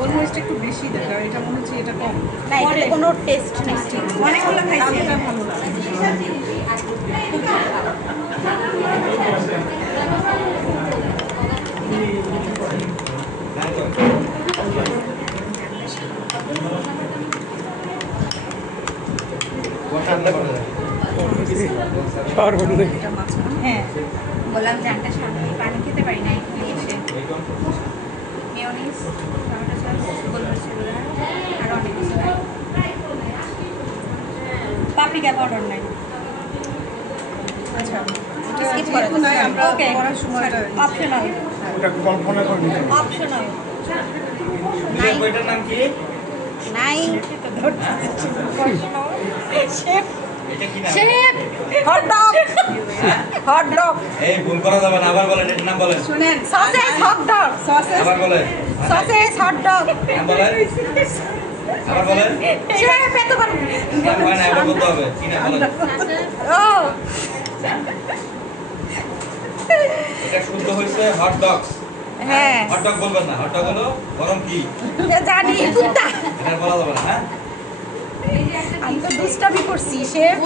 গোলমরিচটা একটু বেশি দেয়, আর এটা মনে হচ্ছে এটা কম। না, এটা কোনো টেস্ট নেই। অনেকগুলো খাইছি, এটা ভালো লাগে। হ্যাঁ, বললাম জানটা সামনে পানি খেতে পারি না এখানে এসে। মেয়োনিজ, টমেটো সস, গোলমরিচের গুঁড়া আর অনেক কিছু লাগে। পাপরিকা পাউডার নাই। আচ্ছা, স্কিপ করে যেহেতু নাই, আমরা ওকে, করার সময়টা অপশনাল। ওটা কল্পনা করে নিতে হবে। অপশনাল এই বইটার নাম কি? নাই। শেফ এটা কি নাম? Chef hot dog, hot dog, এই ভুল করা যাবে না, আবার বলেন, এটার নাম বলেন। শুনেন, সসেজ হট ডগ, সসেজ আবার বলেন, সসেজ হট ডগ। নাম বলেন, আবার বলেন। শেফ এত বড় নাম হয় না, আবার বলতে হবে। কি নাম বলেন? ও এটা শুদ্ধ হয়েছে হট ডগস। হ্যাঁ, হট ডগ বলবেন না, হট ডগ হলো গরম কি, জানি কুত্তা। এটা বলা যাবে না। হ্যাঁ, আমি তো দুষ্টামি করছি শেফ।